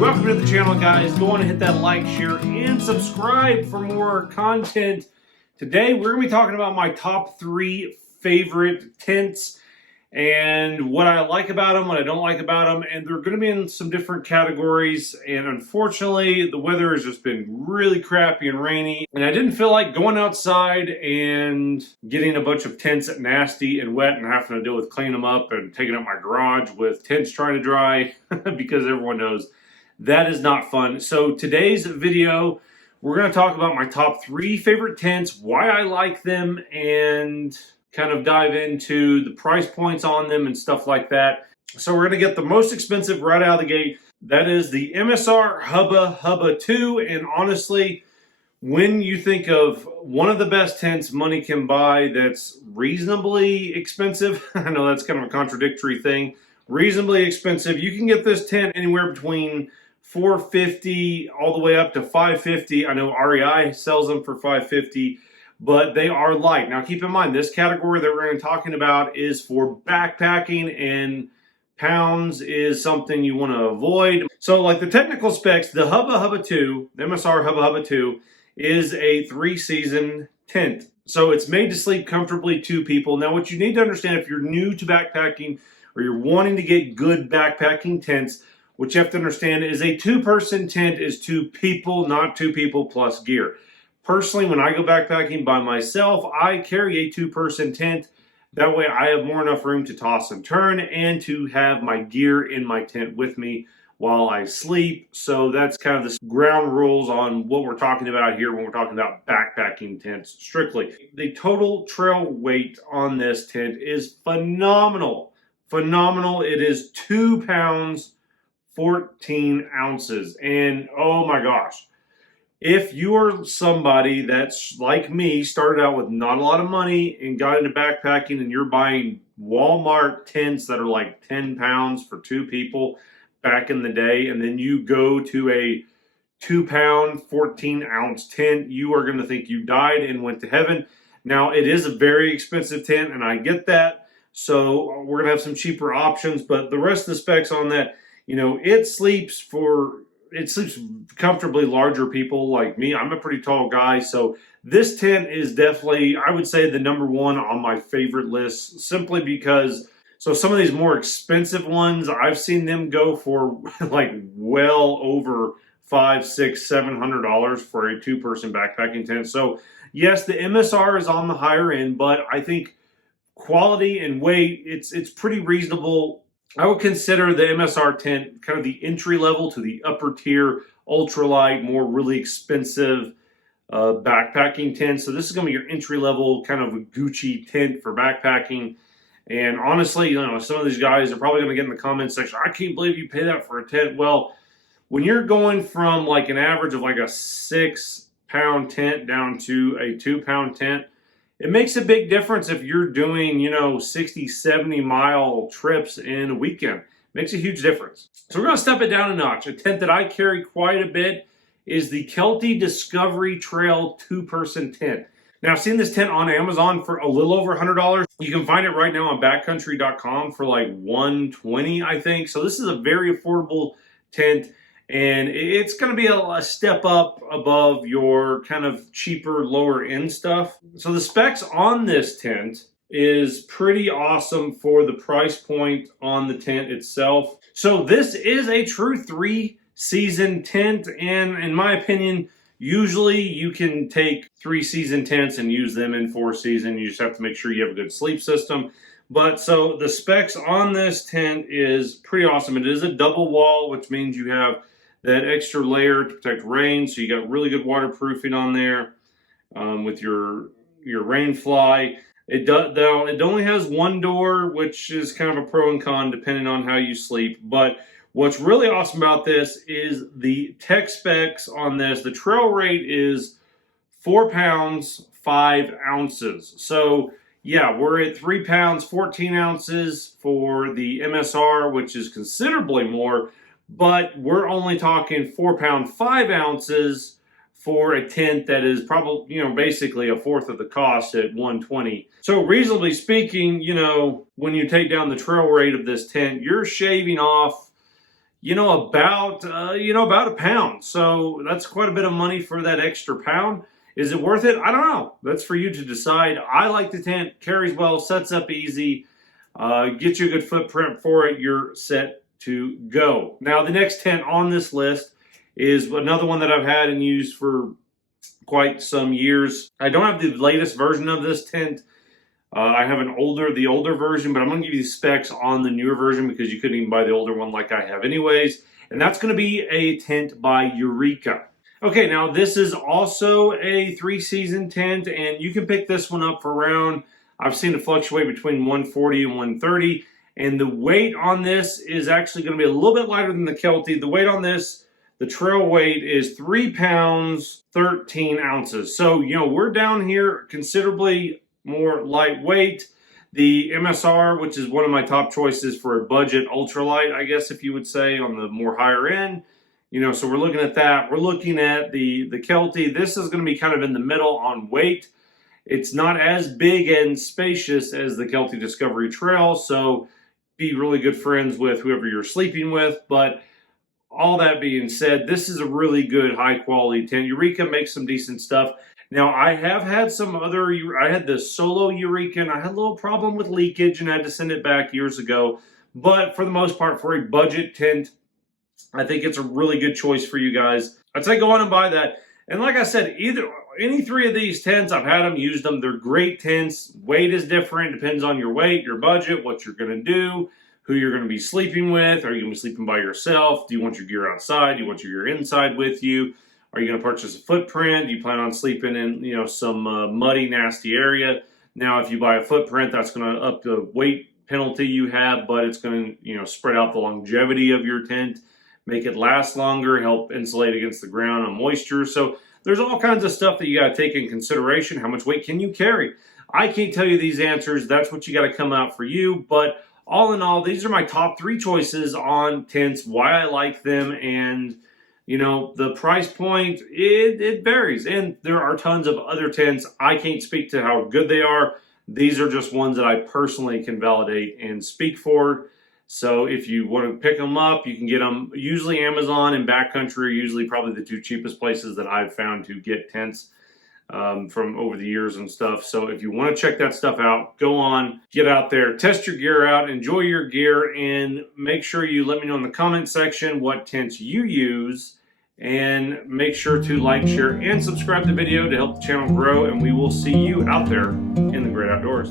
Welcome to the channel, guys. Go on and hit that like, share, and subscribe for more content. Today, we're going to be talking about my top 3 favorite tents and what I like about them, what I don't like about them, and they're going to be in some different categories. And unfortunately, the weather has just been really crappy and rainy, and I didn't feel like going outside and getting a bunch of tents nasty and wet and having to deal with cleaning them up and taking up my garage with tents trying to dry because everyone knows that is not fun. So today's video, we're going to talk about my top 3 favorite tents, why I like them, and kind of dive into the price points on them and stuff like that. So we're going to get the most expensive right out of the gate. That is the MSR Hubba Hubba 2. And honestly, when you think of one of the best tents money can buy that's reasonably expensive, I know that's kind of a contradictory thing, reasonably expensive, you can get this tent anywhere between $450 all the way up to $550. I know REI sells them for $550, but they are light. Now keep in mind, this category that we're going to be talking about is for backpacking, and pounds is something you want to avoid. So like the technical specs, the Hubba Hubba 2, the MSR Hubba Hubba 2 is a 3-season tent. So it's made to sleep comfortably 2 people. Now what you need to understand, if you're new to backpacking or you're wanting to get good backpacking tents, what you have to understand is a 2-person tent is 2 people, not 2 people plus gear. Personally, when I go backpacking by myself, I carry a 2-person tent. That way I have more enough room to toss and turn and to have my gear in my tent with me while I sleep. So that's kind of the ground rules on what we're talking about here when we're talking about backpacking tents strictly. The total trail weight on this tent is phenomenal. Phenomenal. It is 2 pounds 14 ounces. And oh my gosh, if you are somebody that's like me, started out with not a lot of money and got into backpacking, and you're buying Walmart tents that are like 10 pounds for 2 people back in the day, and then you go to a 2 pound 14 ounce tent, you are going to think you died and went to heaven. Now it is a very expensive tent, and I get that. So we're going to have some cheaper options, but the rest of the specs on that, you know, it sleeps comfortably larger people like me. I'm a pretty tall guy, so this tent is definitely, I would say, the '1 on my favorite list, simply because, so some of these more expensive ones, I've seen them go for like well over $500, $600, $700 for a 2-person backpacking tent. So yes, the MSR is on the higher end, but I think quality and weight, it's pretty reasonable. I would consider the MSR tent kind of the entry level to the upper tier, ultralight, more really expensive backpacking tent. So this is going to be your entry level kind of a Gucci tent for backpacking. And honestly, you know, some of these guys are probably going to get in the comment section, I can't believe you pay that for a tent. Well, when you're going from like an average of like a 6-pound tent down to a 2-pound tent, it makes a big difference if you're doing, you know, 60, 70-mile trips in a weekend. It makes a huge difference. So we're going to step it down a notch. A tent that I carry quite a bit is the Kelty Discovery Trail 2-person tent. Now, I've seen this tent on Amazon for a little over $100. You can find it right now on backcountry.com for like $120, I think. So this is a very affordable tent. And it's going to be a step up above your kind of cheaper, lower end stuff. So the specs on this tent is pretty awesome for the price point on the tent itself. So this is a true 3-season tent. And in my opinion, usually you can take 3-season tents and use them in 4-season. You just have to make sure you have a good sleep system. But so the specs on this tent is pretty awesome. It is a double wall, which means you have that extra layer to protect rain, so you got really good waterproofing on there with your rain fly. It only has 1 door, which is kind of a pro and con depending on how you sleep. But what's really awesome about this is the tech specs on this. The trail rate is 4 pounds 5 ounces. So yeah, we're at 3 pounds 14 ounces for the MSR, which is considerably more. But we're only talking 4 pound 5 ounces for a tent that is probably, you know, basically a fourth of the cost at $120. So reasonably speaking, you know, when you take down the trail rate of this tent, you're shaving off, about a pound. So that's quite a bit of money for that extra pound. Is it worth it? I don't know. That's for you to decide. I like the tent, carries well, sets up easy, get you a good footprint for it. You're set to go. Now, the next tent on this list is another one that I've had and used for quite some years. I don't have the latest version of this tent. I have the older version, but I'm going to give you the specs on the newer version because you couldn't even buy the older one like I have anyways. And that's going to be a tent by Eureka. Okay, now this is also a 3-season tent, and you can pick this one up for around, I've seen it fluctuate between 140 and 130. And the weight on this is actually going to be a little bit lighter than the Kelty. The weight on this, the trail weight, is 3 pounds, 13 ounces. So, we're down here considerably more lightweight. The MSR, which is one of my top choices for a budget ultralight, I guess if you would say, on the more higher end. So we're looking at that. We're looking at the Kelty. This is going to be kind of in the middle on weight. It's not as big and spacious as the Kelty Discovery Trail, so be really good friends with whoever you're sleeping with. But all that being said, this is a really good high quality tent. Eureka makes some decent stuff. Now, I have had I had the Solo Eureka, and I had a little problem with leakage and had to send it back years ago. But for the most part, for a budget tent, I think it's a really good choice for you guys. I'd say go on and buy that. And like I said, any 3 of these tents, I've had them, used them. They're great tents. Weight is different. Depends on your weight, your budget, what you're going to do, who you're going to be sleeping with. Are you going to be sleeping by yourself? Do you want your gear outside? Do you want your gear inside with you? Are you going to purchase a footprint? Do you plan on sleeping in, some muddy, nasty area? Now, if you buy a footprint, that's going to up the weight penalty you have, but it's going to, spread out the longevity of your tent, make it last longer, help insulate against the ground on moisture. So there's all kinds of stuff that you got to take in consideration. How much weight can you carry? I can't tell you these answers. That's what you got to come out for you. But all in all, these are my top 3 choices on tents, why I like them, and the price point, it varies. And there are tons of other tents. I can't speak to how good they are. These are just ones that I personally can validate and speak for. So if you want to pick them up, you can get them. Usually Amazon and Backcountry are usually probably the 2 cheapest places that I've found to get tents from over the years and stuff. So if you want to check that stuff out, go on, get out there, test your gear out, enjoy your gear, and make sure you let me know in the comment section what tents you use. And make sure to like, share, and subscribe to the video to help the channel grow. And we will see you out there in the great outdoors.